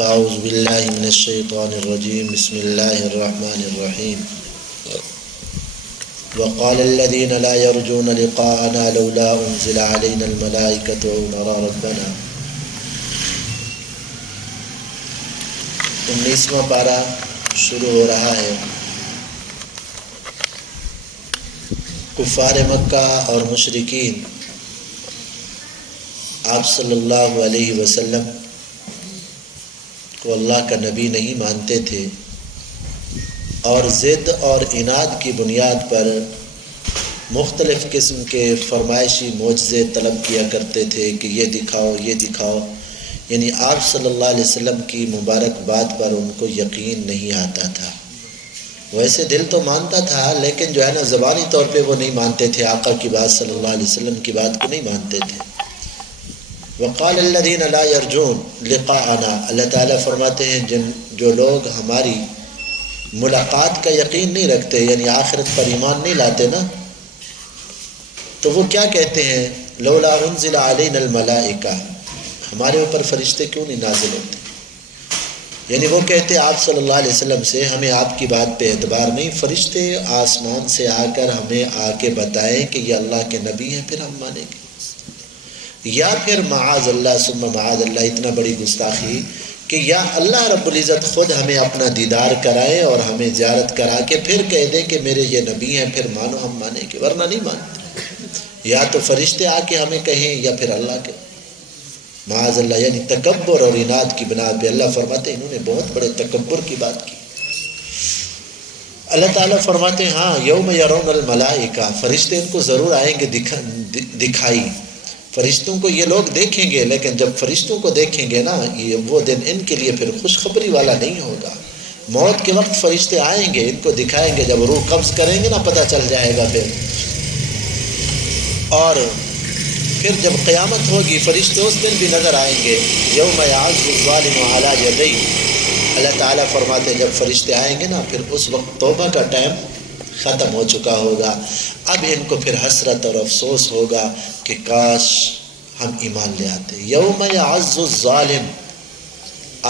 فاعوذ باللہ من الشیطان الرجیم بسم اللہ الرحمن الرحیم وقال الذين لا يرجون لقاءنا لولا انزل علينا الملائكة او نرى ربنا 19واں پارہ شروع ہو رہا ہے۔ کفار مکہ اور مشرکین آپ صلی اللہ علیہ وسلم کو اللہ کا نبی نہیں مانتے تھے اور ضد اور عناد کی بنیاد پر مختلف قسم کے فرمائشی معجزے طلب کیا کرتے تھے کہ یہ دکھاؤ یہ دکھاؤ، یعنی آپ صلی اللہ علیہ وسلم کی مبارک بات پر ان کو یقین نہیں آتا تھا۔ ویسے دل تو مانتا تھا لیکن جو ہے نا زبانی طور پہ وہ نہیں مانتے تھے، آقا کی بات صلی اللہ علیہ وسلم کی بات کو نہیں مانتے تھے۔ وقال الذين لا يرجون لقاءنا، اللہ تعالیٰ فرماتے ہیں جو لوگ ہماری ملاقات کا یقین نہیں رکھتے، یعنی آخرت پر ایمان نہیں لاتے نا، تو وہ کیا کہتے ہیں؟ لولا انزل علينا الملائکہ، ہمارے اوپر فرشتے کیوں نہیں نازل ہوتے؟ یعنی وہ کہتے آپ صلی اللہ علیہ وسلم سے ہمیں آپ کی بات پہ اعتبار نہیں، فرشتے آسمان سے آ کر ہمیں آ کے بتائیں کہ یہ اللہ کے نبی ہیں، پھر ہم مانیں گے۔ یا پھر معاذ اللہ ثم معاذ اللہ، اتنا بڑی گستاخی کہ یا اللہ رب العزت خود ہمیں اپنا دیدار کرائے اور ہمیں زیارت کرا کے پھر کہہ دے کہ میرے یہ نبی ہیں، پھر مانو، ہم مانیں گے، ورنہ نہیں مانتے۔ یا تو فرشتے آ کے ہمیں کہیں یا پھر اللہ کے، معاذ اللہ، یعنی تکبر اور عناد کی بنا پہ اللہ فرماتے ہیں انہوں نے بہت بڑے تکبر کی بات کی۔ اللہ تعالیٰ فرماتے ہیں ہاں یوم یرون الملائکہ، فرشتے ان کو ضرور آئیں گے دکھائی، فرشتوں کو یہ لوگ دیکھیں گے، لیکن جب فرشتوں کو دیکھیں گے نا یہ وہ دن ان کے لیے پھر خوشخبری والا نہیں ہوگا۔ موت کے وقت فرشتے آئیں گے، ان کو دکھائیں گے، جب روح قبض کریں گے نا پتہ چل جائے گا پھر، اور پھر جب قیامت ہوگی فرشتے اس دن بھی نظر آئیں گے۔ یوم یعض الظالم علی یدیہ، اللہ تعالیٰ فرماتے ہیں جب فرشتے آئیں گے نا پھر اس وقت توبہ کا ٹائم ختم ہو چکا ہوگا، اب ان کو پھر حسرت اور افسوس ہوگا کہ کاش ہم ایمان لے آتے۔ یوم یعض الظالم،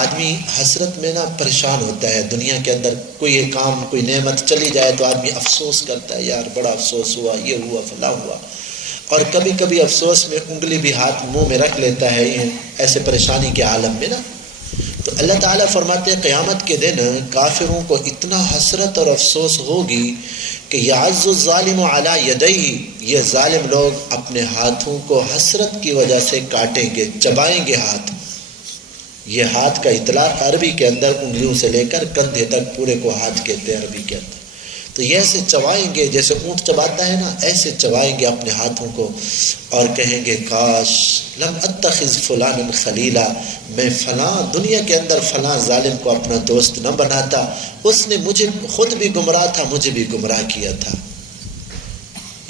آدمی حسرت میں نا پریشان ہوتا ہے، دنیا کے اندر کوئی ایک کام کوئی نعمت چلی جائے تو آدمی افسوس کرتا ہے، یار بڑا افسوس ہوا، یہ ہوا فلاں ہوا، اور کبھی کبھی افسوس میں انگلی بھی ہاتھ منہ میں رکھ لیتا ہے ایسے پریشانی کے عالم میں نا۔ تو اللہ تعالیٰ فرماتے ہیں قیامت کے دن کافروں کو اتنا حسرت اور افسوس ہوگی کہ یعض الظالم علی یدیہ، یہ ظالم لوگ اپنے ہاتھوں کو حسرت کی وجہ سے کاٹیں گے، چبائیں گے ہاتھ۔ یہ ہاتھ کا اطلاق عربی کے اندر انگلیوں سے لے کر کندھے تک پورے کو ہاتھ کہتے ہیں عربی کے اندر۔ تو یہ ایسے چبائیں گے جیسے اونٹ چباتا ہے نا، ایسے چبائیں گے اپنے ہاتھوں کو اور کہیں گے کاش لم اتخذ فلانا خلیلا، میں فلاں دنیا کے اندر فلاں ظالم کو اپنا دوست نہ بناتا، اس نے مجھے خود بھی گمراہ تھا، مجھے بھی گمراہ کیا تھا۔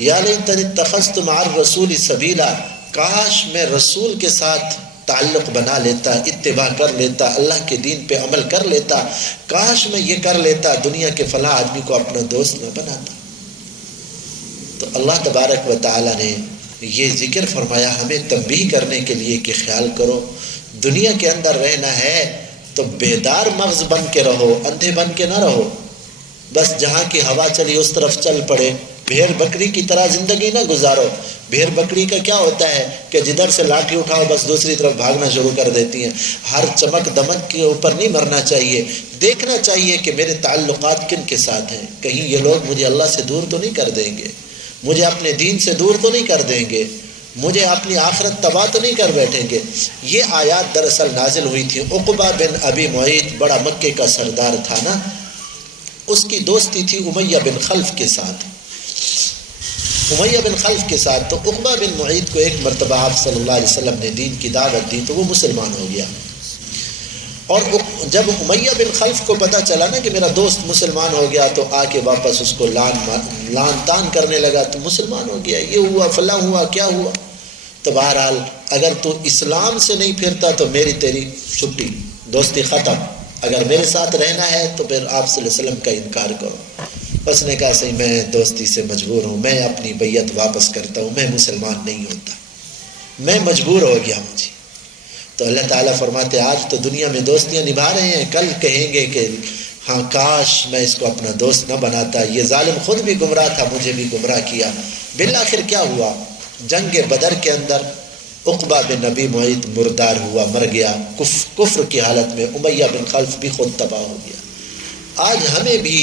یا لیتنی اتخذت مع الرسول سبیلا، کاش میں رسول کے ساتھ تعلق بنا لیتا، اتباع کر لیتا، اللہ کے دین پہ عمل کر لیتا، کاش میں یہ کر لیتا، دنیا کے فلاں آدمی کو اپنا دوست نہ بناتا۔ تو اللہ تبارک و تعالی نے یہ ذکر فرمایا ہمیں تنبیہ کرنے کے لیے کہ خیال کرو دنیا کے اندر رہنا ہے تو بیدار مغز بن کے رہو، اندھے بن کے نہ رہو، بس جہاں کی ہوا چلی اس طرف چل پڑے، بھیڑ بکری کی طرح زندگی نہ گزارو۔ بھیڑ بکری کا کیا ہوتا ہے کہ جدھر سے لاٹھی اٹھاؤ بس دوسری طرف بھاگنا شروع کر دیتی ہیں۔ ہر چمک دمک کے اوپر نہیں مرنا چاہیے، دیکھنا چاہیے کہ میرے تعلقات کن کے ساتھ ہیں، کہیں یہ لوگ مجھے اللہ سے دور تو نہیں کر دیں گے، مجھے اپنے دین سے دور تو نہیں کر دیں گے، مجھے اپنی آخرت تباہ تو نہیں کر بیٹھیں گے۔ یہ آیات دراصل نازل ہوئی تھی، عقبہ بن ابی معیط بڑا مکے کا سردار تھا نا، اس کی دوستی تھی امیہ بن خلف کے ساتھ، امیہ بن خلف کے ساتھ۔ تو عقبہ بن معیط کو ایک مرتبہ آپ صلی اللہ علیہ وسلم نے دین کی دعوت دی تو وہ مسلمان ہو گیا، اور جب امیہ بن خلف کو پتہ چلا نا کہ میرا دوست مسلمان ہو گیا تو آ کے واپس اس کو لان تان کرنے لگا، تو مسلمان ہو گیا، یہ ہوا فلاں ہوا کیا ہوا۔ تو بہرحال اگر تو اسلام سے نہیں پھرتا تو میری تیری چھٹی، دوستی ختم، اگر میرے ساتھ رہنا ہے تو پھر آپ صلی اللہ علیہ وسلم کا انکار کرو۔ اس نے کہا صحیح میں دوستی سے مجبور ہوں، میں اپنی بیعت واپس کرتا ہوں، میں مسلمان نہیں ہوتا، میں مجبور ہو گیا مجھے۔ تو اللہ تعالیٰ فرماتے ہیں آج تو دنیا میں دوستیاں نبھا رہے ہیں، کل کہیں گے کہ ہاں کاش میں اس کو اپنا دوست نہ بناتا، یہ ظالم خود بھی گمراہ تھا، مجھے بھی گمراہ کیا۔ بالآخر کیا ہوا؟ جنگ بدر کے اندر عقبہ بن نبی معیط مردار ہوا، مر گیا کفر کی حالت میں، امیہ بن خلف بھی خود تباہ ہو گیا۔ آج ہمیں بھی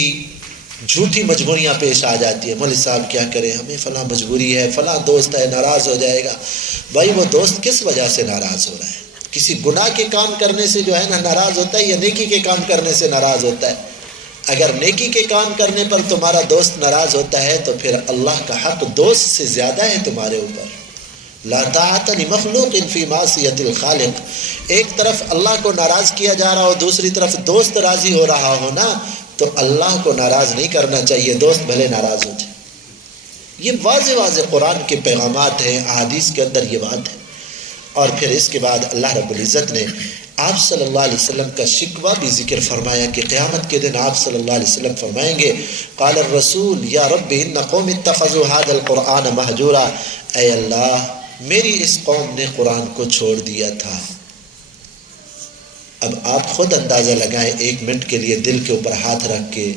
جھوٹی مجبوریاں پیش آ جاتی ہیں، مولوی صاحب کیا کریں، ہمیں فلاں مجبوری ہے، فلاں دوست ہے ناراض ہو جائے گا۔ بھائی وہ دوست کس وجہ سے ناراض ہو رہا ہے؟ کسی گناہ کے کام کرنے سے جو ہے نا ناراض ہوتا ہے، یا نیکی کے کام کرنے سے ناراض ہوتا ہے؟ اگر نیکی کے کام کرنے پر تمہارا دوست ناراض ہوتا ہے تو پھر اللہ کا حق دوست سے زیادہ ہے تمہارے اوپر۔ لا طاعت لمخلوق فی معصیۃ الخالق، ایک طرف اللہ کو ناراض کیا جا رہا ہو، دوسری طرف دوست راضی ہو رہا ہو نا، تو اللہ کو ناراض نہیں کرنا چاہیے، دوست بھلے ناراض ہو جائے۔ یہ واضح واضح قرآن کے پیغامات ہیں، احادیث کے اندر یہ بات ہے۔ اور پھر اس کے بعد اللہ رب العزت نے آپ صلی اللہ علیہ وسلم کا شکوہ بھی ذکر فرمایا کہ قیامت کے دن آپ صلی اللہ علیہ وسلم فرمائیں گے قال الرسول یا رب ان قوم اتخذوا هذا القرآن مہجورا، اے اللہ میری اس قوم نے قرآن کو چھوڑ دیا تھا۔ اب آپ خود اندازہ لگائیں ایک منٹ کے لیے دل کے اوپر ہاتھ رکھ کے،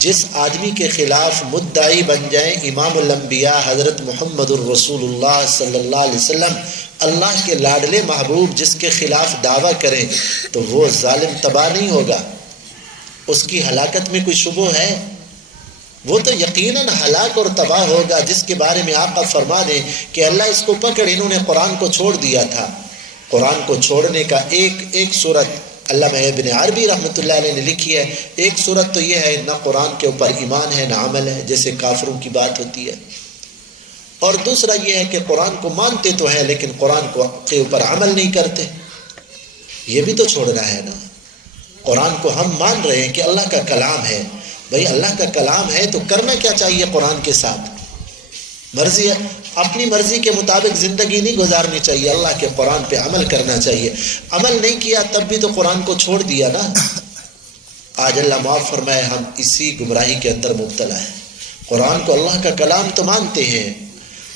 جس آدمی کے خلاف مدعی بن جائیں امام الانبیاء حضرت محمد الرسول اللہ صلی اللہ علیہ وسلم، اللہ کے لاڈلے محبوب، جس کے خلاف دعویٰ کریں تو وہ ظالم تباہ نہیں ہوگا، اس کی ہلاکت میں کوئی شبہ ہے؟ وہ تو یقیناً ہلاک اور تباہ ہوگا، جس کے بارے میں آقا فرما دیں کہ اللہ اس کو پکڑ، انہوں نے قرآن کو چھوڑ دیا تھا۔ قرآن کو چھوڑنے کا ایک صورت علامہ ابن عربی رحمۃ اللہ علیہ نے لکھی ہے۔ ایک صورت تو یہ ہے نہ قرآن کے اوپر ایمان ہے نہ عمل ہے، جیسے کافروں کی بات ہوتی ہے، اور دوسرا یہ ہے کہ قرآن کو مانتے تو ہیں لیکن قرآن کے اوپر عمل نہیں کرتے، یہ بھی تو چھوڑنا ہے نا۔ قرآن کو ہم مان رہے ہیں کہ اللہ کا کلام ہے، بھئی اللہ کا کلام ہے تو کرنا کیا چاہیے قرآن کے ساتھ؟ مرضی اپنی مرضی کے مطابق زندگی نہیں گزارنی چاہیے، اللہ کے قرآن پہ عمل کرنا چاہیے۔ عمل نہیں کیا تب بھی تو قرآن کو چھوڑ دیا نا۔ آج اللہ معاف فرمائے ہم اسی گمراہی کے اندر مبتلا ہیں، قرآن کو اللہ کا کلام تو مانتے ہیں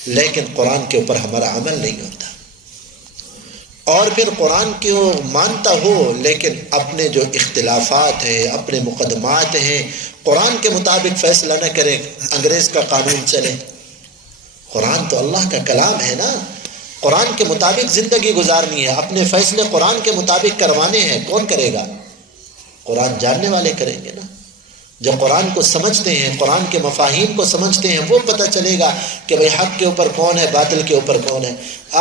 لیکن قرآن کے اوپر ہمارا عمل نہیں ہوتا، اور پھر قرآن کو مانتا ہو لیکن اپنے جو اختلافات ہیں، اپنے مقدمات ہیں، قرآن کے مطابق فیصلہ نہ کرے، انگریز کا قانون چلے۔ قرآن تو اللہ کا کلام ہے نا، قرآن کے مطابق زندگی گزارنی ہے، اپنے فیصلے قرآن کے مطابق کروانے ہیں۔ کون کرے گا؟ قرآن جاننے والے کریں گے نا، جو قرآن کو سمجھتے ہیں، قرآن کے مفاہیم کو سمجھتے ہیں، وہ پتہ چلے گا کہ بھئی حق کے اوپر کون ہے، باطل کے اوپر کون ہے۔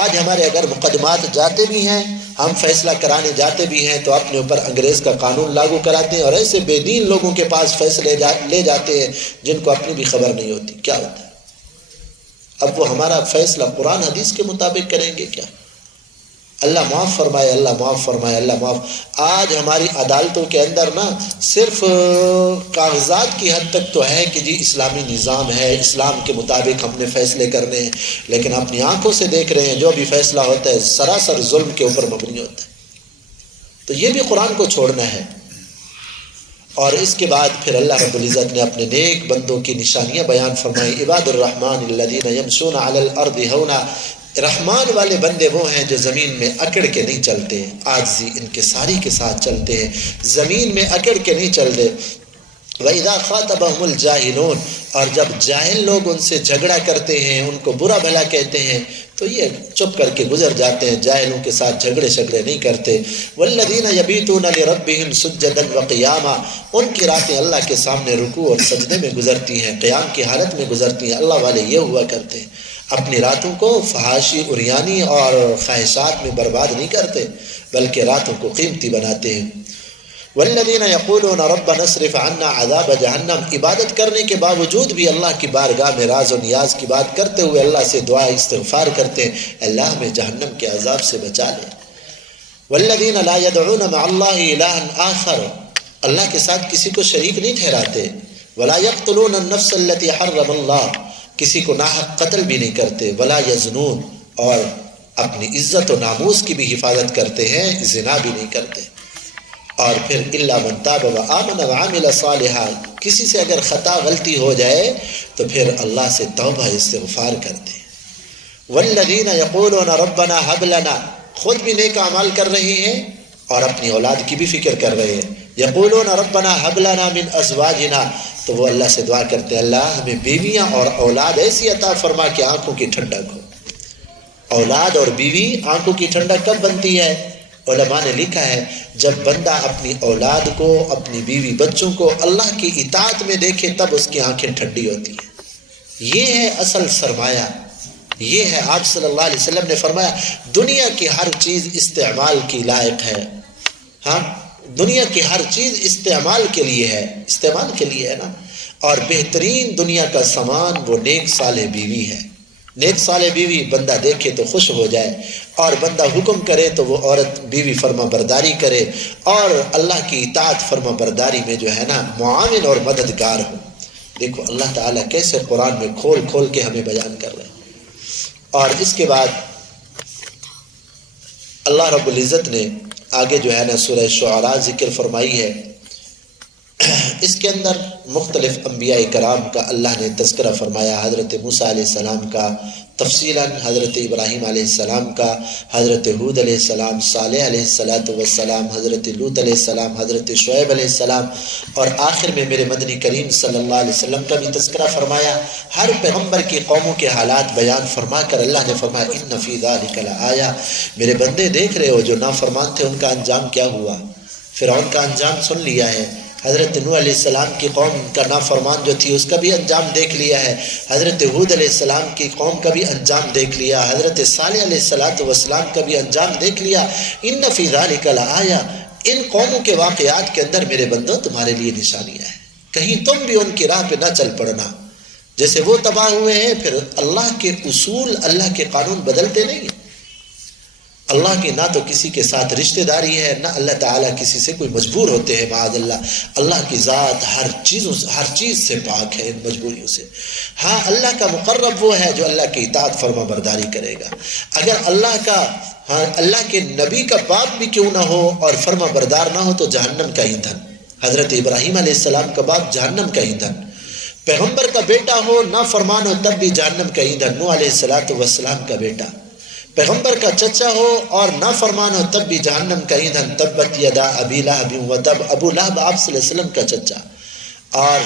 آج ہمارے اگر مقدمات جاتے بھی ہیں، ہم فیصلہ کرانے جاتے بھی ہیں تو اپنے اوپر انگریز کا قانون لاگو کراتے ہیں، اور ایسے بے دین لوگوں کے پاس فیصلے لے جاتے ہیں جن کو اپنی بھی خبر نہیں ہوتی کیا ہوتا ہے۔ اب وہ ہمارا فیصلہ قرآن حدیث کے مطابق کریں گے کیا؟ اللہ معاف فرمائے، اللہ معاف فرمائے، اللہ معاف۔ آج ہماری عدالتوں کے اندر نا صرف کاغذات کی حد تک تو ہے کہ جی اسلامی نظام ہے، اسلام کے مطابق ہم نے فیصلے کرنے ہیں، لیکن اپنی آنکھوں سے دیکھ رہے ہیں جو بھی فیصلہ ہوتا ہے سراسر ظلم کے اوپر مبنی ہوتا ہے۔ تو یہ بھی قرآن کو چھوڑنا ہے۔ اور اس کے بعد پھر اللہ رب العزت نے اپنے نیک بندوں کی نشانیاں بیان فرمائی۔ عباد الرحمن الذین یمشون علی الارض ہونا، رحمان والے بندے وہ ہیں جو زمین میں اکڑ کے نہیں چلتے، عاجزی ان کے ساری کے ساتھ چلتے ہیں، زمین میں اکڑ کے نہیں چلتے۔ وَإِذَا خَاطَبَهُمُ الْجَاهِلُونَ، اور جب جاہل لوگ ان سے جھگڑا کرتے ہیں، ان کو برا بھلا کہتے ہیں تو یہ چپ کر کے گزر جاتے ہیں، جاہلوں کے ساتھ جھگڑے نہیں کرتے۔ وَالَّذِينَ يَبِيتُونَ لِرَبِّهِمْ سُجَّدًا وَقِيَامًا، ان کی راتیں اللہ کے سامنے رکوع اور سجدے میں گزرتی ہیں، قیام کی حالت میں گزرتی ہیں۔ اللہ والے یہ ہوا کرتے ہیں، اپنی راتوں کو فحاشی عریانی اور خواہشات میں برباد نہیں کرتے بلکہ راتوں کو قیمتی بناتے ہیں۔ والذین یقولون ربنا اصرف عنا عذاب جہنم، عبادت کرنے کے باوجود بھی اللہ کی بارگاہ میں راز و نیاز کی بات کرتے ہوئے اللہ سے دعا استغفار کرتے ہیں، اللہ ہمیں جہنم کے عذاب سے بچا لے۔ والذین لا يدعون مع اللہ الہا آخر، اللہ کے ساتھ کسی کو شریک نہیں ٹھہراتے۔ ولا يقتلون النفس التي حرم اللہ، کسی کو ناحق قتل بھی نہیں کرتے۔ ولا یزنون، اور اپنی عزت و ناموس کی بھی حفاظت کرتے ہیں، زنا بھی نہیں کرتے۔ اور پھر الا من تاب وآمن وعمل صالحا، کسی سے اگر خطا غلطی ہو جائے تو پھر اللہ سے توبہ استغفار کرتے ہیں۔ والذین یقولون ربنا هب لنا، خود بھی نیک اعمال کر رہے ہیں اور اپنی اولاد کی بھی فکر کر رہے ہیں. یقولون ربنا هب لنا من ازواجنا، تو وہ اللہ سے دعا کرتے ہیں اللہ ہمیں بیویاں اور اولاد ایسی عطا فرما کہ آنکھوں کی ٹھنڈک ہو. اولاد اور بیوی آنکھوں کی ٹھنڈک کب بنتی ہے؟ علماء نے لکھا ہے جب بندہ اپنی اولاد کو، اپنی بیوی بچوں کو اللہ کی اطاعت میں دیکھے تب اس کی آنکھیں ٹھنڈی ہوتی ہیں. یہ ہے اصل سرمایہ. یہ ہے آپ صلی اللہ علیہ وسلم نے فرمایا دنیا کی ہر چیز استعمال کی لائق ہے. ہاں دنیا کی ہر چیز استعمال کے لیے ہے نا. اور بہترین دنیا کا سامان وہ نیک صالح بیوی ہے. نیک صالح بیوی بندہ دیکھے تو خوش ہو جائے، اور بندہ حکم کرے تو وہ عورت بیوی فرما برداری کرے، اور اللہ کی اطاعت فرما برداری میں جو ہے نا معاون اور مددگار ہو. دیکھو اللہ تعالیٰ کیسے قرآن میں کھول کھول کے ہمیں بیان کر رہے ہیں. اور اس کے بعد اللہ رب العزت نے آگے جو ہے نا سورہ شعراء ذکر فرمائی ہے. اس کے اندر مختلف انبیاء کرام کا اللہ نے تذکرہ فرمایا. حضرت موسیٰ علیہ السلام کا تفصیلاً، حضرت ابراہیم علیہ السلام کا، حضرت ہود علیہ السلام، صالح علیہ السلام، حضرت لوط علیہ السلام، حضرت شعیب علیہ السلام، اور آخر میں میرے مدنی کریم صلی اللہ علیہ وسلم کا بھی تذکرہ فرمایا. ہر پیغمبر کی قوموں کے حالات بیان فرما کر اللہ نے فرمایا ان فی ذلک لآیہ، میرے بندے دیکھ رہے ہو جو نافرمان تھے ان کا انجام کیا ہوا. فرعون کا انجام سن لیا ہے، حضرت نوح علیہ السلام کی قوم کا نافرمان جو تھی اس کا بھی انجام دیکھ لیا ہے، حضرت ہود علیہ السلام کی قوم کا بھی انجام دیکھ لیا، حضرت صالح علیہ السلام کا بھی انجام دیکھ لیا. ان فی ذلک لآیہ، ان قوموں کے واقعات کے اندر میرے بندوں تمہارے لیے نشانیاں ہیں. کہیں تم بھی ان کی راہ پہ نہ چل پڑنا. جیسے وہ تباہ ہوئے ہیں، پھر اللہ کے اصول، اللہ کے قانون بدلتے نہیں ہیں. اللہ کی نہ تو کسی کے ساتھ رشتہ داری ہے، نہ اللہ تعالیٰ کسی سے کوئی مجبور ہوتے ہیں معاذ اللہ. اللہ کی ذات ہر چیز سے پاک ہے ان مجبوریوں سے. ہاں اللہ کا مقرب وہ ہے جو اللہ کی اطاعت فرما برداری کرے گا. اگر اللہ کے نبی کا باپ بھی کیوں نہ ہو اور فرما بردار نہ ہو تو جہنم کا ایندھن. حضرت ابراہیم علیہ السلام کا باپ جہنم کا ایندھن. پیغمبر کا بیٹا ہو نہ فرمان ہو تب بھی جہنم کا ایندھن. نوح علیہ السلام کا بیٹا پیغمبر کا چچا ہو اور نافرمان ہو تب بھی جہنم کا ایندھن. تبت یدا ابی لہب وتب، ابو لہب آپ صلی اللہ علیہ وسلم کا چچا. اور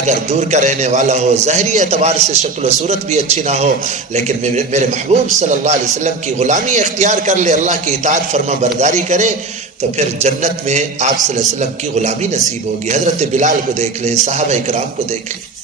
اگر دور کا رہنے والا ہو، ظاہری اعتبار سے شکل و صورت بھی اچھی نہ ہو، لیکن میرے محبوب صلی اللہ علیہ وسلم کی غلامی اختیار کر لے، اللہ کی اطاعت فرما برداری کرے، تو پھر جنت میں آپ صلی اللہ علیہ وسلم کی غلامی نصیب ہوگی. حضرت بلال کو دیکھ لیں، صحابہ کرام کو دیکھ لیں.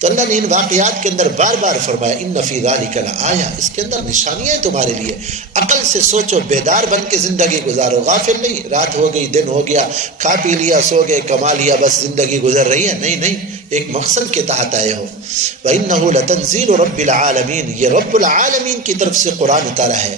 تو اللہ نے ان واقعات کے اندر بار بار فرمایا ان فی ذلک لآیہ، اس کے اندر نشانیاں ہیں تمہارے لیے. عقل سے سوچو، بیدار بن کے زندگی گزارو. غافل نہیں، رات ہو گئی دن ہو گیا، کھا پی لیا سو گئے کما لیا بس زندگی گزر رہی ہے. نہیں، ایک مقصد کے تحت آئے ہو. وَإِنَّهُ لَتَنزِيلُ رَبِّ الْعَالَمِينَ، یہ رب العالمین کی طرف سے قرآن اتارا ہے.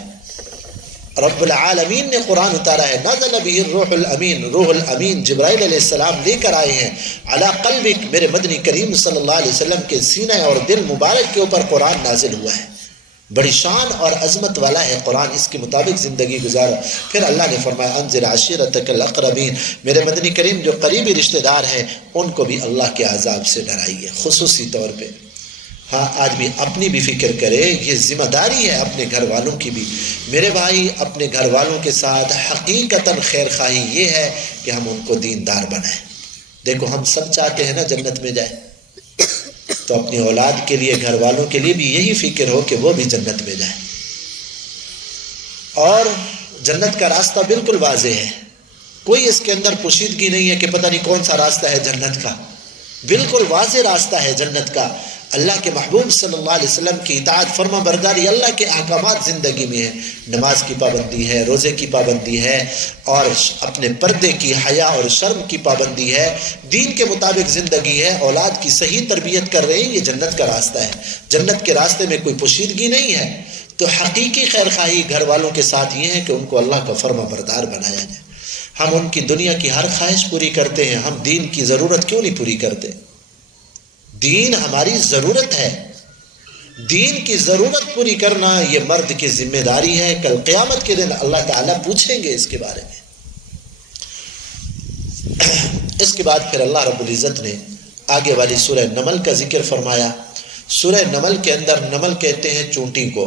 رب العالمین نے قرآن اتارا ہے. نزل به الروح الامین، روح الامین جبرائیل علیہ السلام لے کر آئے ہیں. علی قلبک، میرے مدنی کریم صلی اللہ علیہ وسلم کے سینہ اور دل مبارک کے اوپر قرآن نازل ہوا ہے. بڑی شان اور عظمت والا ہے قرآن، اس کے مطابق زندگی گزارو. پھر اللہ نے فرمایا انذر عشیرتک الاقربین، میرے مدنی کریم جو قریبی رشتہ دار ہیں ان کو بھی اللہ کے عذاب سے ڈرائیے خصوصی طور پہ. ہاں آج بھی اپنی بھی فکر کرے، یہ ذمہ داری ہے اپنے گھر والوں کی بھی. میرے بھائی اپنے گھر والوں کے ساتھ حقیقتاً خیر خواہی یہ ہے کہ ہم ان کو دیندار بنائیں. دیکھو ہم سب چاہتے ہیں نا جنت میں جائے، تو اپنی اولاد کے لیے، گھر والوں کے لیے بھی یہی فکر ہو کہ وہ بھی جنت میں جائیں. اور جنت کا راستہ بالکل واضح ہے، کوئی اس کے اندر پوشیدگی نہیں ہے کہ پتہ نہیں کون سا راستہ ہے جنت کا. بالکل واضح راستہ ہے جنت کا. اللہ کے محبوب صلی اللہ علیہ وسلم کی اطاعت فرما برداری، اللہ کے احکامات زندگی میں ہے. نماز کی پابندی ہے، روزے کی پابندی ہے، اور اپنے پردے کی، حیا اور شرم کی پابندی ہے. دین کے مطابق زندگی ہے، اولاد کی صحیح تربیت کر رہے ہیں، یہ جنت کا راستہ ہے. جنت کے راستے میں کوئی پوشیدگی نہیں ہے. تو حقیقی خیر خواہی گھر والوں کے ساتھ یہ ہے کہ ان کو اللہ کا فرما بردار بنایا جائے. ہم ان کی دنیا کی ہر خواہش پوری کرتے ہیں، ہم دین کی ضرورت کیوں نہیں پوری کرتے؟ دین ہماری ضرورت ہے. دین کی ضرورت پوری کرنا یہ مرد کی ذمہ داری ہے. کل قیامت کے دن اللہ تعالیٰ پوچھیں گے اس کے بارے میں. اس کے بعد پھر اللہ رب العزت نے آگے والی سورہ نمل کا ذکر فرمایا. سورہ نمل کے اندر، نمل کہتے ہیں چونٹی کو.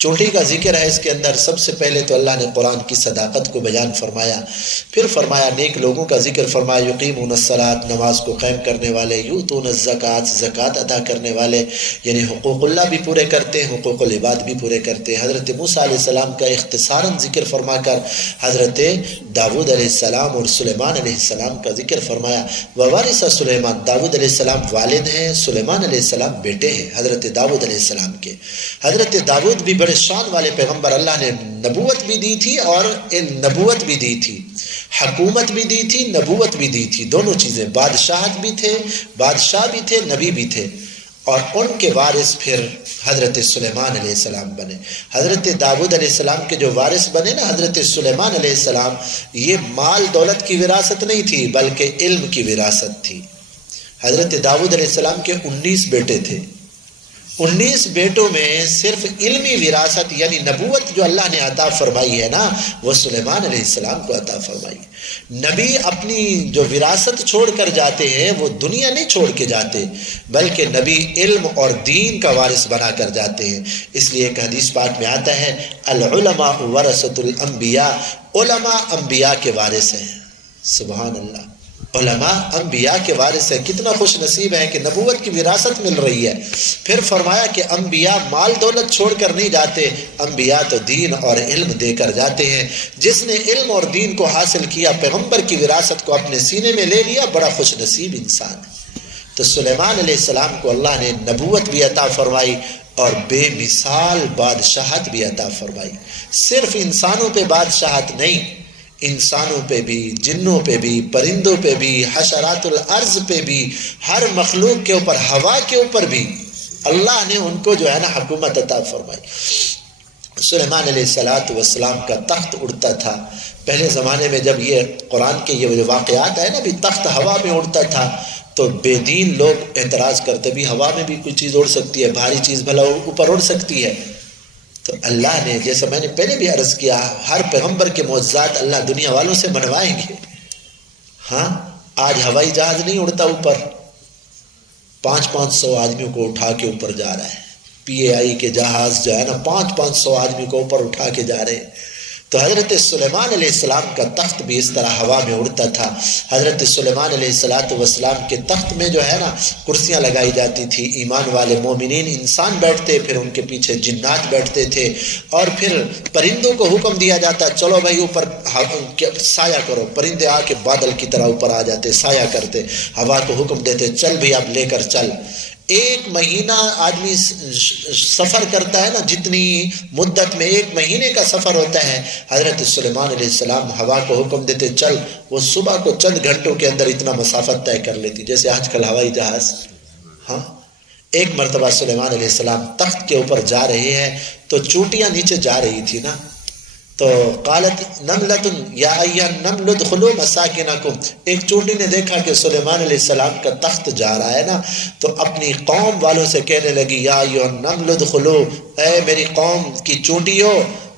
چونٹی کا ذکر ہے اس کے اندر. سب سے پہلے تو اللہ نے قرآن کی صداقت کو بیان فرمایا، پھر فرمایا نیک لوگوں کا ذکر فرمایا، یقیمون الصلاۃ، نماز کو قائم کرنے والے، یؤتون الزکوٰۃ، زکوٰۃ ادا کرنے والے، یعنی حقوق اللہ بھی پورے کرتے ہیں، حقوق العباد بھی پورے کرتے ہیں. حضرت موسیٰ علیہ السلام کا اختصاراً ذکر فرما کر حضرت داؤد علیہ السلام اور سلیمان علیہ السلام کا ذکر فرمایا. ووارث سلیمان، داؤد علیہ السلام والد ہیں، سلیمان علیہ السلام بیٹے ہیں حضرت داؤد علیہ السلام کے. حضرت داؤد بھی بڑے شان والے پیغمبر، اللہ نے نبوت بھی دی تھی اور نبوت بھی دی تھی، حکومت بھی دی تھی، نبوت بھی دی تھی، دونوں چیزیں. بادشاہت بھی تھے، بادشاہ بھی تھے، نبی بھی تھے. اور ان کے وارث پھر حضرت سلیمان علیہ السلام بنے. حضرت داؤد علیہ السلام کے جو وارث بنے نا حضرت سلیمان علیہ السلام، یہ مال دولت کی وراثت نہیں تھی بلکہ علم کی وراثت تھی. حضرت داؤد علیہ السلام کے 19 بیٹے تھے. 19 بیٹوں میں صرف علمی وراثت یعنی نبوت جو اللہ نے عطا فرمائی ہے نا، وہ سلیمان علیہ السلام کو عطا فرمائی. نبی اپنی جو وراثت چھوڑ کر جاتے ہیں وہ دنیا نہیں چھوڑ کے جاتے، بلکہ نبی علم اور دین کا وارث بنا کر جاتے ہیں. اس لیے ایک حدیث پاک میں آتا ہے العلماء ورثۃ الانبیاء، علماء انبیاء کے وارث ہیں. سبحان اللہ، علماء انبیاء کے وارث ہیں. کتنا خوش نصیب ہے کہ نبوت کی وراثت مل رہی ہے. پھر فرمایا کہ انبیاء مال دولت چھوڑ کر نہیں جاتے، انبیاء تو دین اور علم دے کر جاتے ہیں. جس نے علم اور دین کو حاصل کیا، پیغمبر کی وراثت کو اپنے سینے میں لے لیا، بڑا خوش نصیب انسان ہے. تو سلیمان علیہ السلام کو اللہ نے نبوت بھی عطا فرمائی اور بے مثال بادشاہت بھی عطا فرمائی. صرف انسانوں پہ بادشاہت نہیں، انسانوں پہ بھی، جنوں پہ بھی، پرندوں پہ بھی، حشرات الارض پہ بھی، ہر مخلوق کے اوپر، ہوا کے اوپر بھی اللہ نے ان کو جو ہے نا حکومت عطا فرمائی. سلیمان علیہ السلام کا تخت اڑتا تھا. پہلے زمانے میں جب یہ قرآن کے یہ واقعات ہے نا، بھی تخت ہوا میں اڑتا تھا تو بے دین لوگ اعتراض کرتے بھی ہوا میں بھی کوئی چیز اڑ سکتی ہے، بھاری چیز بھلا اوپر اڑ سکتی ہے. تو اللہ نے، جیسا میں نے پہلے بھی عرض کیا، ہر پیغمبر کے معجزات اللہ دنیا والوں سے منوائیں گے. ہاں، آج ہوائی جہاز نہیں اڑتا اوپر، 500 آدمیوں کو اٹھا کے اوپر جا رہا ہے. PAI کے جہاز جو ہے نا 500 آدمی کو اوپر اٹھا کے جا رہے ہیں. تو حضرت سلیمان علیہ السلام کا تخت بھی اس طرح ہوا میں اڑتا تھا. حضرت سلیمان علیہ السلام کے تخت میں جو ہے نا کرسیاں لگائی جاتی تھی. ایمان والے مومنین انسان بیٹھتے، پھر ان کے پیچھے جنات بیٹھتے تھے، اور پھر پرندوں کو حکم دیا جاتا چلو بھائی اوپر سایہ کرو. پرندے آ کے بادل کی طرح اوپر آ جاتے، سایہ کرتے. ہوا کو حکم دیتے چل بھی اب لے کر چل. 1 مہینہ آدمی سفر کرتا ہے نا، جتنی مدت میں 1 مہینے کا سفر ہوتا ہے، حضرت سلیمان علیہ السلام ہوا کو حکم دیتے چل، وہ صبح کو چند گھنٹوں کے اندر اتنا مسافت طے کر لیتی، جیسے آج کل ہوائی جہاز. ہاں، ایک مرتبہ سلیمان علیہ السلام تخت کے اوپر جا رہے ہیں تو چونٹیاں نیچے جا رہی تھی نا، تو قالت نملۃ یا ایھا النمل ادخلوا مساکنکم. ایک چونٹی نے دیکھا کہ سلیمان علیہ السلام کا تخت جا رہا ہے نا، تو اپنی قوم والوں سے کہنے لگی یا ایھا النمل ادخلوا، اے میری قوم کی چونٹیوں،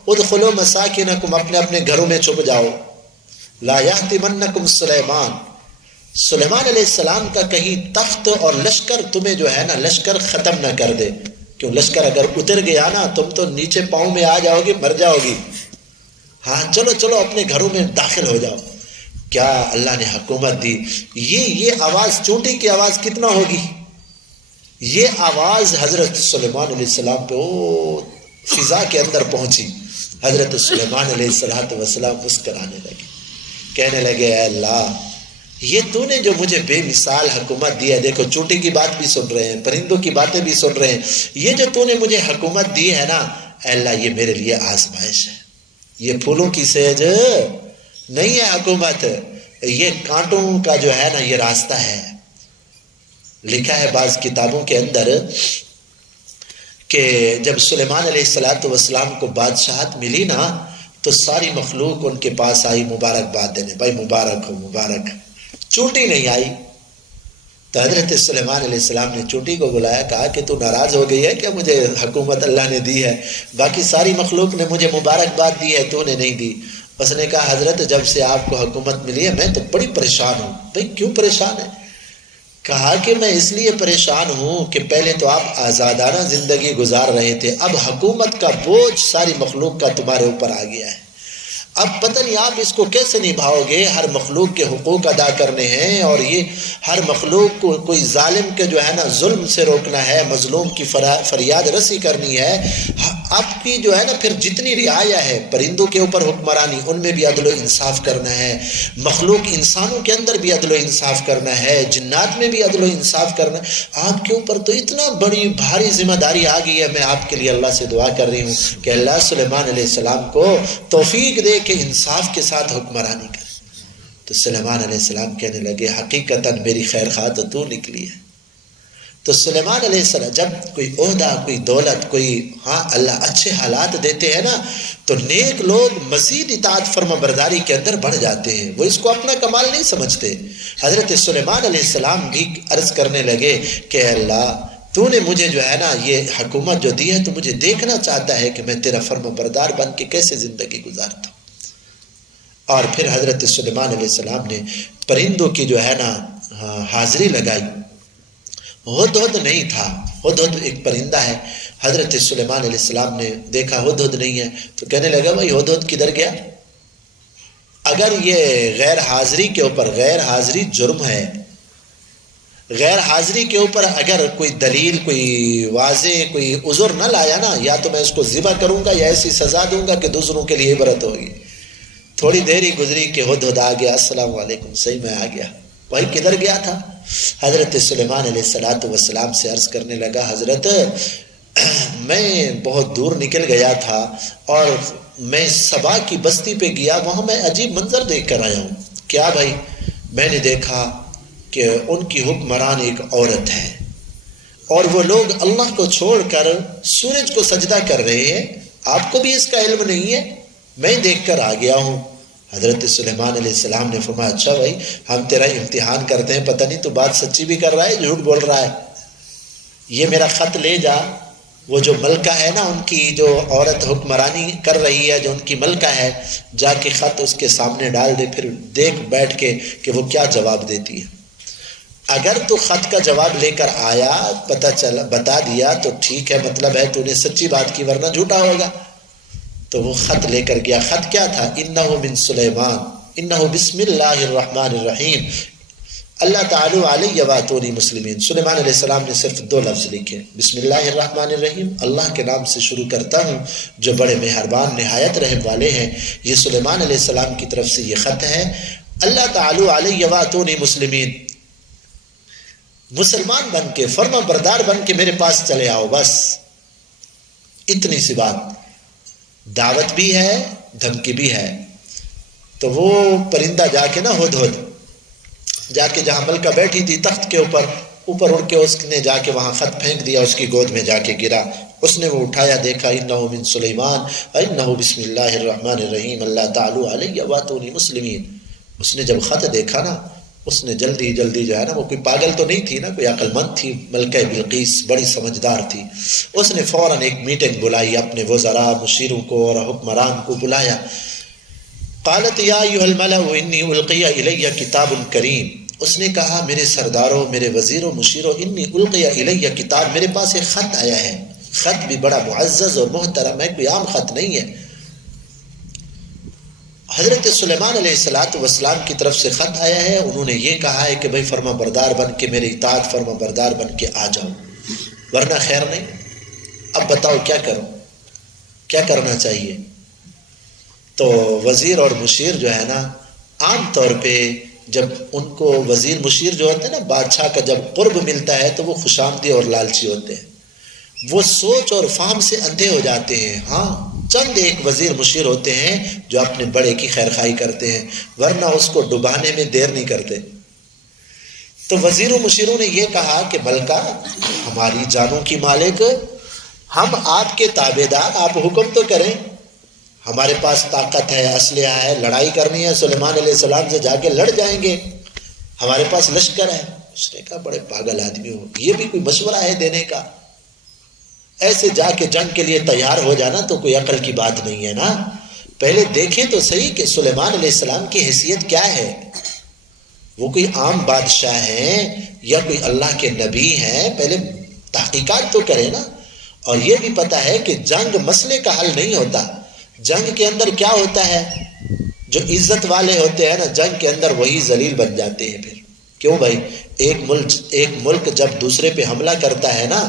ادخلوا مساکنکم، اپنے اپنے گھروں میں چھپ جاؤ. لا یحطمنکم سلیمان، سلیمان علیہ السلام کا کہیں تخت اور لشکر تمہیں جو ہے نا لشکر ختم نہ کر دے. کیوں لشکر اگر اتر گیا نا تم تو نیچے پاؤں میں آ جاؤ گی، مر جاؤ گی. ہاں چلو چلو اپنے گھروں میں داخل ہو جاؤ. کیا اللہ نے حکومت دی. یہ آواز، چونٹی کی آواز کتنا ہوگی، یہ آواز حضرت سلیمان علیہ السلام پہ فضا کے اندر پہنچی. حضرت سلیمان علیہ السلام مسکرانے لگے، کہنے لگے اے اللہ، یہ تو نے جو مجھے بے مثال حکومت دی ہے، دیکھو چونٹی کی بات بھی سن رہے ہیں، پرندوں کی باتیں بھی سن رہے ہیں، یہ جو تو نے مجھے حکومت دی ہے نا، اے اللہ یہ میرے لیے آزمائش ہے. یہ پھولوں کی سیج نہیں ہے حکومت، یہ کانٹوں کا جو ہے نا یہ راستہ ہے. لکھا ہے بعض کتابوں کے اندر کہ جب سلیمان علیہ السلام کو بادشاہت ملی نا تو ساری مخلوق ان کے پاس آئی مبارکباد دینے، بھائی مبارک ہو مبارک. چونٹی نہیں آئی. تو حضرت سلیمان علیہ السلام نے چونٹی کو بلایا، کہا کہ تو ناراض ہو گئی ہے کہ مجھے حکومت اللہ نے دی ہے، باقی ساری مخلوق نے مجھے مبارکباد دی ہے، تو نے نہیں دی. اس نے کہا حضرت جب سے آپ کو حکومت ملی ہے میں تو بڑی پریشان ہوں. بھئی کیوں پریشان ہے؟ کہا کہ میں اس لیے پریشان ہوں کہ پہلے تو آپ آزادانہ زندگی گزار رہے تھے، اب حکومت کا بوجھ ساری مخلوق کا تمہارے اوپر آ گیا ہے، اب پتہ نہیں آپ اس کو کیسے نبھاؤ گے، ہر مخلوق کے حقوق ادا کرنے ہیں، اور یہ ہر مخلوق کو کوئی ظالم کے جو ہے نا ظلم سے روکنا ہے، مظلوم کی فریاد رسی کرنی ہے، آپ کی جو ہے نا پھر جتنی رعایا ہے، پرندوں کے اوپر حکمرانی، ان میں بھی عدل و انصاف کرنا ہے، مخلوق انسانوں کے اندر بھی عدل و انصاف کرنا ہے، جنات میں بھی عدل و انصاف کرنا ہے، آپ کے اوپر تو اتنا بڑی بھاری ذمہ داری آ گئی ہے۔ میں آپ کے لیے اللہ سے دعا کر رہی ہوں کہ اللہ سلیمان علیہ السلام کو توفیق دے کہ انصاف کے ساتھ حکمرانی کرے۔ تو سلیمان علیہ السلام کہنے لگے حقیقتاً میری خیر خواہ تو نکلی ہے۔ تو سلیمان علیہ السلام جب کوئی عہدہ، کوئی دولت، کوئی اللہ اچھے حالات دیتے ہیں نا تو نیک لوگ مزید اطاعت فرما برداری کے اندر بڑھ جاتے ہیں، وہ اس کو اپنا کمال نہیں سمجھتے۔ حضرت سلیمان علیہ السلام بھی عرض کرنے لگے کہ اللہ تو نے مجھے جو ہے نا یہ حکومت جو دی ہے تو مجھے دیکھنا چاہتا ہے کہ میں تیرا فرما بردار بن کے کیسے زندگی گزارتا ہوں۔ اور پھر حضرت سلیمان علیہ السلام نے پرندوں کی جو ہے نا حاضری لگائی۔ ہدہد نہیں تھا، ہدہد ایک پرندہ ہے، حضرت سلیمان علیہ السلام نے دیکھا ہدہد نہیں ہے تو کہنے لگا بھائی ہدہد کدھر گیا؟ اگر یہ غیر حاضری کے اوپر، غیر حاضری جرم ہے، غیر حاضری کے اوپر اگر کوئی دلیل، کوئی واضح کوئی عذر نہ لایا نا، یا تو میں اس کو ذبح کروں گا یا ایسی سزا دوں گا کہ دوسروں کے لیے عبرت ہوگی۔ تھوڑی دیر ہی گزری کہ ہدہد آ گیا، السلام علیکم، صحیح میں آ گیا۔ بھائی کدھر گیا تھا؟ حضرت سلیمان علیہ السلام سے عرض کرنے لگا حضرت میں بہت دور نکل گیا تھا اور میں سبا کی بستی پہ گیا، وہاں میں عجیب منظر دیکھ کر آیا ہوں۔ کیا بھائی؟ میں نے دیکھا کہ ان کی حکمران ایک عورت ہے اور وہ لوگ اللہ کو چھوڑ کر سورج کو سجدہ کر رہے ہیں، آپ کو بھی اس کا علم نہیں ہے؟ میں دیکھ کر آ گیا ہوں۔ حضرت سلیمان علیہ السلام نے فرمایا اچھا بھائی ہم تیرا امتحان کرتے ہیں، پتہ نہیں تو بات سچی بھی کر رہا ہے جھوٹ بول رہا ہے، یہ میرا خط لے جا، وہ جو ملکہ ہے نا ان کی جو عورت حکمرانی کر رہی ہے، جو ان کی ملکہ ہے، جا کے خط اس کے سامنے ڈال دے، پھر دیکھ بیٹھ کے کہ وہ کیا جواب دیتی ہے۔ اگر تو خط کا جواب لے کر آیا، پتہ چلا بتا دیا تو ٹھیک ہے، مطلب ہے تو نے سچی بات کی، ورنہ جھوٹا ہوگا۔ تو وہ خط لے کر گیا۔ خط کیا تھا؟ انہ من سلیمان انہ بسم اللہ الرحمن الرحیم اللہ تعالی علیہ واتونی مسلمین۔ سلیمان علیہ السلام نے صرف 2 لفظ لکھے، بسم اللہ الرحمن الرحیم، اللہ کے نام سے شروع کرتا ہوں جو بڑے مہربان نہایت رحم والے ہیں۔ یہ سلیمان علیہ السلام کی طرف سے یہ خط ہے، اللہ تعالی علیہ واتونی مسلمین، مسلمان بن کے، فرما بردار بن کے میرے پاس چلے آؤ، بس اتنی سی بات۔ دعوت بھی ہے، دھمکی بھی ہے۔ تو وہ پرندہ جا کے نا ہدہد جا کے جہاں ملکہ بیٹھی تھی تخت کے اوپر اڑ کے اس نے جا کے وہاں خط پھینک دیا، اس کی گود میں جا کے گرا۔ اس نے وہ اٹھایا، دیکھا انہ من سلیمان انہ بسم اللہ الرحمن الرحیم اللہ تعالی علیہ واتونی مسلمین۔ اس نے جب خط دیکھا نا اس نے جلدی جو ہے نا، وہ کوئی پاگل تو نہیں تھی نا، کوئی عقل مند تھی، ملکہ بلقیس بڑی سمجھدار تھی، اس نے فوراً ایک میٹنگ بلائی، اپنے وزراء مشیروں کو اور حکمران کو بلایا۔ قالت یا ایھا الملأ انی القی الی کتاب کریم، اس نے کہا میرے سرداروں، میرے وزیروں، مشیروں، انی القی الی کتاب، میرے پاس ایک خط آیا ہے، خط بھی بڑا معزز اور محترم ہے، کوئی عام خط نہیں ہے۔ حضرت سلیمان علیہ السلام کی طرف سے خط آیا ہے، انہوں نے یہ کہا ہے کہ بھائی فرما بردار بن کے میرے اطاعت فرما بردار بن کے آ جاؤ، ورنہ خیر نہیں۔ اب بتاؤ کیا کروں، کیا کرنا چاہیے؟ تو وزیر اور مشیر جو ہے نا، عام طور پہ جب ان کو وزیر مشیر جو ہوتے ہیں نا، بادشاہ کا جب قرب ملتا ہے تو وہ خوش آمدید اور لالچی ہوتے ہیں، وہ سوچ اور فہم سے اندھے ہو جاتے ہیں۔ ہاں چند ایک وزیر مشیر ہوتے ہیں جو اپنے بڑے کی خیر خواہی کرتے ہیں، ورنہ اس کو ڈبانے میں دیر نہیں کرتے۔ تو وزیروں مشیروں نے یہ کہا کہ ملکہ ہماری جانوں کی مالک، ہم آپ کے تابع دار، آپ حکم تو کریں، ہمارے پاس طاقت ہے، اسلحہ ہے، لڑائی کرنی ہے، سلیمان علیہ السلام سے جا کے لڑ جائیں گے، ہمارے پاس لشکر ہے۔ اس نے کہا بڑے پاگل آدمی ہو، یہ بھی کوئی مشورہ ہے دینے کا؟ ایسے جا کے جنگ کے لیے تیار ہو جانا تو کوئی عقل کی بات نہیں ہے نا، پہلے دیکھیں تو صحیح کہ سلیمان علیہ السلام کی حیثیت کیا ہے۔ وہ کوئی عام بادشاہ ہیں یا کوئی اللہ کے نبی ہیں؟ پہلے تحقیقات تو کرے نا. اور یہ بھی پتہ ہے کہ جنگ مسئلے کا حل نہیں ہوتا. جنگ کے اندر کیا ہوتا ہے؟ جو عزت والے ہوتے ہیں نا جنگ کے اندر وہی ذلیل بن جاتے ہیں. پھر کیوں بھائی؟ ایک ملک جب دوسرے پہ حملہ کرتا ہے نا،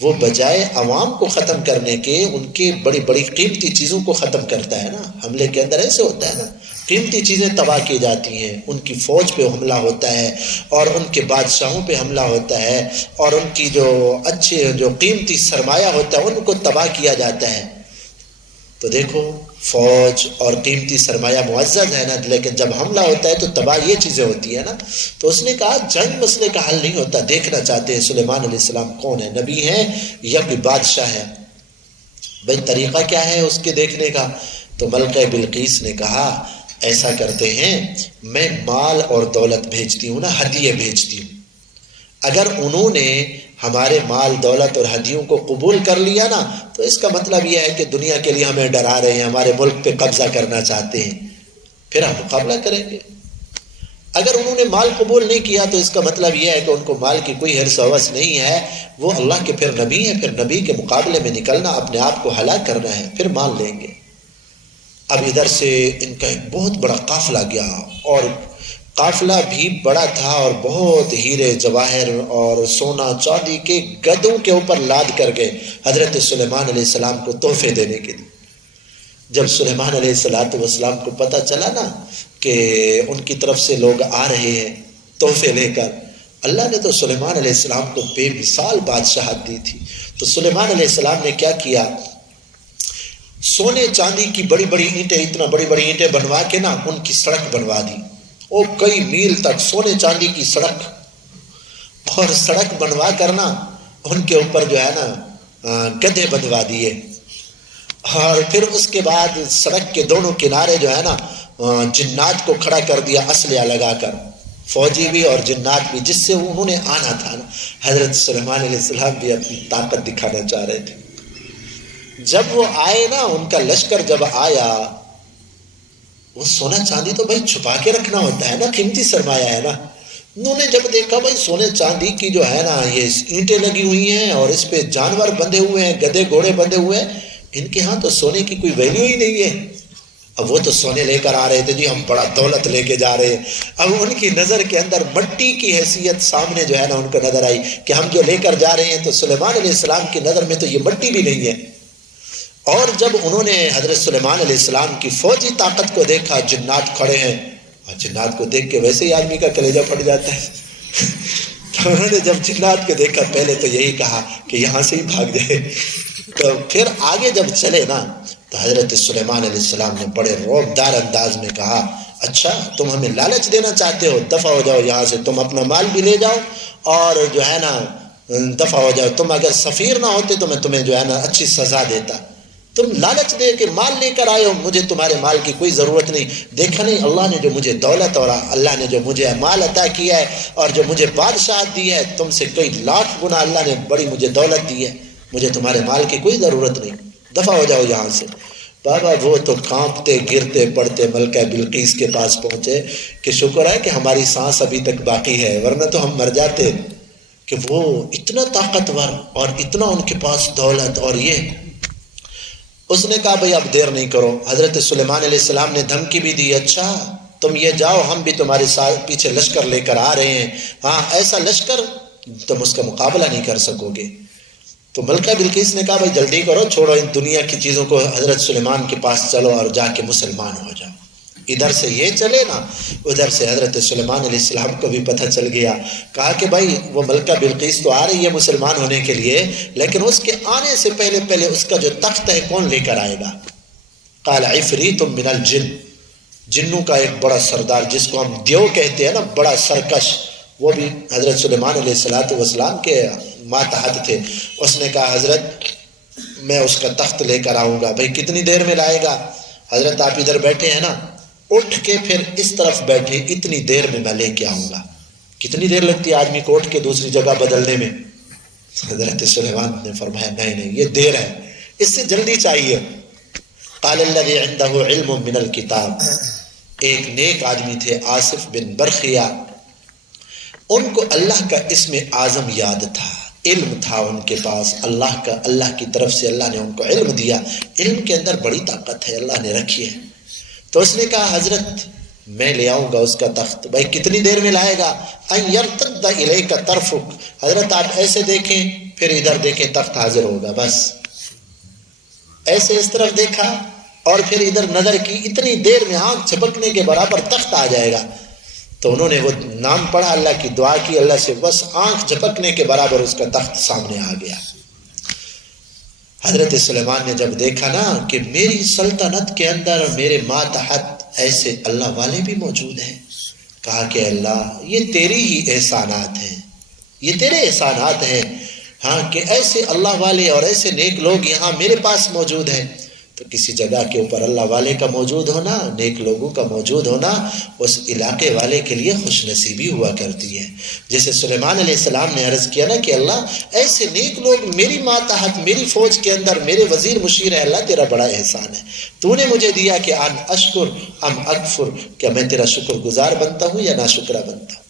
وہ بجائے عوام کو ختم کرنے کے ان کی بڑی بڑی قیمتی چیزوں کو ختم کرتا ہے نا. حملے کے اندر ایسے ہوتا ہے نا، قیمتی چیزیں تباہ کی جاتی ہیں، ان کی فوج پہ حملہ ہوتا ہے اور ان کے بادشاہوں پہ حملہ ہوتا ہے اور ان کی جو اچھے جو قیمتی سرمایہ ہوتا ہے ان کو تباہ کیا جاتا ہے. تو دیکھو فوج اور قیمتی سرمایہ معزز ہے نا، لیکن جب حملہ ہوتا ہے تو تباہ یہ چیزیں ہوتی ہیں نا. تو اس نے کہا جنگ مسئلے کا حل نہیں ہوتا. دیکھنا چاہتے ہیں سلیمان علیہ السلام کون ہے، نبی ہیں یا کوئی بادشاہ ہے. بھائی طریقہ کیا ہے اس کے دیکھنے کا؟ تو ملکہ بلقیس نے کہا ایسا کرتے ہیں، میں مال اور دولت بھیجتی ہوں نا، ہدیے بھیجتی ہوں. اگر انہوں نے ہمارے مال دولت اور ہدیوں کو قبول کر لیا نا تو اس کا مطلب یہ ہے کہ دنیا کے لیے ہمیں ڈرا رہے ہیں، ہمارے ملک پہ قبضہ کرنا چاہتے ہیں، پھر ہم مقابلہ کریں گے. اگر انہوں نے مال قبول نہیں کیا تو اس کا مطلب یہ ہے کہ ان کو مال کی کوئی حرص و ہوس نہیں ہے، وہ اللہ کے پھر نبی ہیں، پھر نبی کے مقابلے میں نکلنا، اپنے آپ کو ہلاک کرنا ہے، پھر مان لیں گے. اب ادھر سے ان کا ایک بہت بڑا قافلہ گیا، اور قافلہ بھی بڑا تھا اور بہت ہیرے جواہر اور سونا چاندی کے گدھوں کے اوپر لاد کر گئے حضرت سلیمان علیہ السلام کو تحفے دینے کے لیے. جب سلیمان علیہ السلام کو پتہ چلا نا کہ ان کی طرف سے لوگ آ رہے ہیں تحفے لے کر، اللہ نے تو سلیمان علیہ السلام کو بے مثال بادشاہت دی تھی. تو سلیمان علیہ السلام نے کیا کیا، سونے چاندی کی بڑی بڑی اینٹیں، اتنا بڑی بڑی اینٹیں بنوا کے نا ان کی سڑک بنوا دی، اور کئی میل تک سونے چاندی کی سڑک، اور سڑک بنوا کرنا ان کے اوپر جو ہے نا گدھے بندھوا دیے. اور پھر اس کے بعد سڑک کے دونوں کنارے جو ہے نا جنات کو کھڑا کر دیا اسلحہ لگا کر، فوجی بھی اور جنات بھی، جس سے انہوں نے آنا تھا نا. حضرت سلیمان علیہ السلام بھی اپنی طاقت دکھانا چاہ رہے تھے. جب وہ آئے نا، ان کا لشکر جب آیا، وہ سونا چاندی تو بھائی چھپا کے رکھنا ہوتا ہے نا، قیمتی سرمایہ ہے نا. انہوں نے جب دیکھا بھائی سونے چاندی کی جو ہے نا یہ اینٹیں لگی ہوئی ہیں اور اس پہ جانور بندھے ہوئے ہیں، گدھے گھوڑے بندھے ہوئے ہیں، ان کے ہاں تو سونے کی کوئی ویلیو ہی نہیں ہے. اب وہ تو سونے لے کر آ رہے تھے، جی ہم بڑا دولت لے کے جا رہے ہیں. اب ان کی نظر کے اندر مٹی کی حیثیت سامنے جو ہے نا ان کو نظر آئی کہ ہم جو لے کر جا رہے ہیں تو سلیمان علیہ السلام کی نظر میں تو یہ مٹی بھی نہیں ہے. اور جب انہوں نے حضرت سلیمان علیہ السلام کی فوجی طاقت کو دیکھا، جنات کھڑے ہیں، اور جنات کو دیکھ کے ویسے ہی آدمی کا کلیجہ پھٹ جاتا ہے. تو انہوں نے جب جنات کو دیکھا پہلے تو یہی کہا کہ یہاں سے ہی بھاگ جائے. تو پھر آگے جب چلے نا تو حضرت سلیمان علیہ السلام نے بڑے روبدار انداز میں کہا اچھا تم ہمیں لالچ دینا چاہتے ہو، دفع ہو جاؤ یہاں سے، تم اپنا مال بھی لے جاؤ اور جو ہے نا دفع ہو جاؤ. تم اگر سفیر نہ ہوتے تو میں تمہیں جو ہے نا اچھی سزا دیتا. تم لالچ دے کے مال لے کر آئے ہو، مجھے تمہارے مال کی کوئی ضرورت نہیں. دیکھا نہیں اللہ نے جو مجھے دولت اور اللہ نے جو مجھے مال عطا کیا ہے اور جو مجھے بادشاہت دی ہے، تم سے کئی لاکھ گنا اللہ نے بڑی مجھے دولت دی ہے، مجھے تمہارے مال کی کوئی ضرورت نہیں، دفع ہو جاؤ یہاں سے. بابا وہ تو کانپتے گرتے پڑتے ملکہ بلقیس کے پاس پہنچے کہ شکر ہے کہ ہماری سانس ابھی تک باقی ہے، ورنہ تو ہم مر جاتے. کہ وہ اتنا طاقتور اور اتنا ان کے پاس دولت، اور یہ اس نے کہا بھئی اب دیر نہیں کرو. حضرت سلیمان علیہ السلام نے دھمکی بھی دی، اچھا تم یہ جاؤ، ہم بھی تمہارے ساتھ پیچھے لشکر لے کر آ رہے ہیں، ہاں ایسا لشکر تم اس کا مقابلہ نہیں کر سکو گے. تو ملکہ بلقیس نے کہا بھئی جلدی کرو، چھوڑو ان دنیا کی چیزوں کو، حضرت سلیمان کے پاس چلو اور جا کے مسلمان ہو جاؤ. ادھر سے یہ چلے نا، ادھر سے حضرت سلیمان علیہ السلام کو بھی پتہ چل گیا. کہا کہ بھائی وہ ملکہ بلقیس تو آ رہی ہے مسلمان ہونے کے لیے، لیکن اس کے آنے سے پہلے اس کا جو تخت ہے کون لے کر آئے گا؟ قال عفریت من الجن، جنوں کا ایک بڑا سردار جس کو ہم دیو کہتے ہیں نا، بڑا سرکش، وہ بھی حضرت سلیمان علیہ السلام کے ماتحت تھے. اس نے کہا حضرت میں اس کا تخت لے کر آؤں گا. بھئی کتنی دیر میں لائے گا؟ حضرت آپ ادھر بیٹھے ہیں نا، اٹھ کے پھر اس طرف بیٹھے، اتنی دیر میں لے کے آؤں گا. کتنی دیر لگتی ہے آدمی کو اٹھ کے دوسری جگہ بدلنے میں؟ حضرت سلیمان نے فرمایا نہیں یہ دیر ہے، اس سے جلدی چاہیے. قال الذی عنده علم من الکتاب، ایک نیک آدمی تھے آصف بن برخیہ، ان کو اللہ کا اسم اعظم یاد تھا، علم تھا ان کے پاس اللہ کا، اللہ کی طرف سے اللہ نے ان کو علم دیا، علم کے اندر بڑی طاقت ہے اللہ نے رکھی ہے۔ تو اس نے کہا حضرت میں لے آؤں گا اس کا تخت۔ بھائی کتنی دیر میں لائے گا؟ ان یرتد الیک طرفک، حضرت آپ ایسے دیکھیں پھر ادھر دیکھیں تخت حاضر ہوگا، بس ایسے اس طرف دیکھا اور پھر ادھر نظر کی، اتنی دیر میں آنکھ جھپکنے کے برابر تخت آ جائے گا۔ تو انہوں نے وہ نام پڑھا، اللہ کی دعا کی اللہ سے، بس آنکھ جھپکنے کے برابر اس کا تخت سامنے آ گیا۔ حضرت سلیمان نے جب دیکھا نا کہ میری سلطنت کے اندر میرے ماتحت ایسے اللہ والے بھی موجود ہیں، کہا کہ اللہ یہ تیری ہی احسانات ہیں، یہ تیرے احسانات ہیں، ہاں کہ ایسے اللہ والے اور ایسے نیک لوگ یہاں میرے پاس موجود ہیں۔ تو کسی جگہ کے اوپر اللہ والے کا موجود ہونا، نیک لوگوں کا موجود ہونا اس علاقے والے کے لیے خوش نصیبی ہوا کرتی ہے۔ جیسے سلیمان علیہ السلام نے عرض کیا نا کہ اللہ ایسے نیک لوگ میری ماتحت، میری فوج کے اندر میرے وزیر مشیر ہے، اللہ تیرا بڑا احسان ہے، تو نے مجھے دیا کہ ان اشکر ام اکفر، کیا میں تیرا شکر گزار بنتا ہوں یا ناشکرہ بنتا ہوں۔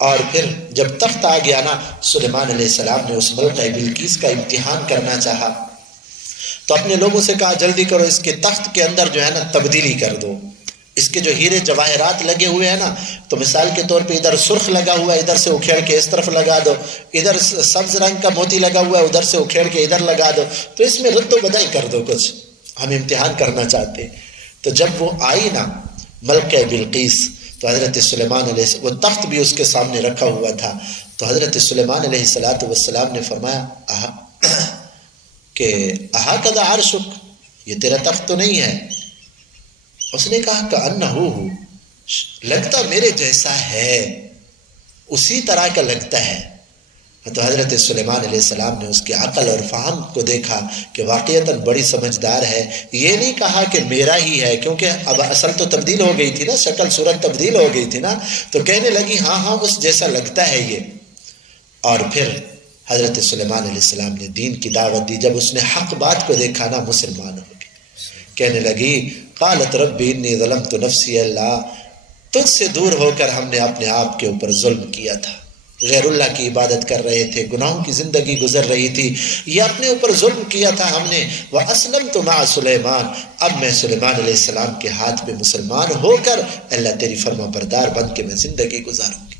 اور پھر جب تخت آ گیا نا، سلیمان علیہ السلام نے اس ملکہ بلقیس کا امتحان کرنا چاہا، تو اپنے لوگوں سے کہا جلدی کرو اس کے تخت کے اندر جو ہے نا تبدیلی کر دو، اس کے جو ہیرے جواہرات لگے ہوئے ہیں نا، تو مثال کے طور پہ ادھر سرخ لگا ہوا ہے، ادھر سے اکھیڑ کے اس طرف لگا دو، ادھر سبز رنگ کا موتی لگا ہوا ہے، ادھر سے اکھیڑ کے ادھر لگا دو، تو اس میں رد و بدل کر دو کچھ، ہم امتحان کرنا چاہتے ہیں۔ تو جب وہ آئی نا ملکہ بلقیس، تو حضرت سلیمان علیہ وہ تخت بھی اس کے سامنے رکھا ہوا تھا، تو حضرت سلیمان علیہ السلام نے فرمایا کہ اہکذا عرشک، یہ تیرا تخت تو نہیں ہے؟ اس نے کہا کأنہ، لگتا میرے جیسا ہے، اسی طرح کا لگتا ہے۔ تو حضرت سلیمان علیہ السلام نے اس کی عقل اور فہم کو دیکھا کہ واقعتاً بڑی سمجھدار ہے، یہ نہیں کہا کہ میرا ہی ہے، کیونکہ اب اصل تو تبدیل ہو گئی تھی نا، شکل صورت تبدیل ہو گئی تھی نا، تو کہنے لگی ہاں ہاں اس جیسا لگتا ہے یہ۔ اور پھر حضرت سلیمان علیہ السلام نے دین کی دعوت دی، جب اس نے حق بات کو دیکھا نا مسلمان ہو گئی، کہنے لگی قالت رب انی ظلمت نفسی، اللہ تجھ سے دور ہو کر ہم نے اپنے آپ کے اوپر ظلم کیا تھا، غیر اللہ کی عبادت کر رہے تھے، گناہوں کی زندگی گزر رہی تھی، یہ اپنے اوپر ظلم کیا تھا ہم نے، وَأَسْلَمْتُ مَعَ سُلَيْمَانَ، اب میں سلیمان علیہ السلام کے ہاتھ میں مسلمان ہو کر اللہ تیری فرما بردار بن کے میں زندگی گزاروں گی۔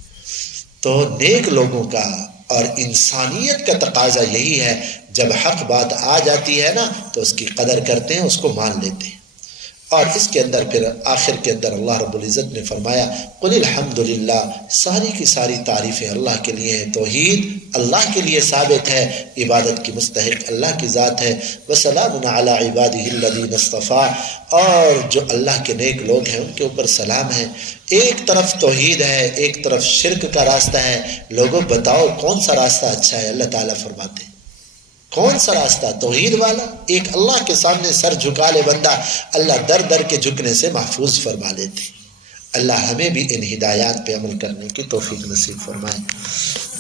تو نیک لوگوں کا اور انسانیت کا تقاضا یہی ہے، جب حق بات آ جاتی ہے نا تو اس کی قدر کرتے ہیں، اس کو مان لیتے ہیں۔ اور اس کے اندر پھر آخر کے اندر اللہ رب العزت نے فرمایا قل الحمدللہ، ساری کی ساری تعریفیں اللہ کے لیے ہیں، توحید اللہ کے لیے ثابت ہے، عبادت کی مستحق اللہ کی ذات ہے، وسلام علی عبادہ الذین اصطفیٰ، اور جو اللہ کے نیک لوگ ہیں ان کے اوپر سلام ہے۔ ایک طرف توحید ہے، ایک طرف شرک کا راستہ ہے، لوگوں بتاؤ کون سا راستہ اچھا ہے؟ اللہ تعالیٰ فرماتے ہیں کون سا راستہ؟ توحید والا، ایک اللہ کے سامنے سر جھکا لے بندہ، اللہ در در کے جھکنے سے محفوظ فرما لیتے۔ اللہ ہمیں بھی ان ہدایات پہ عمل کرنے کی توفیق نصیب فرمائے۔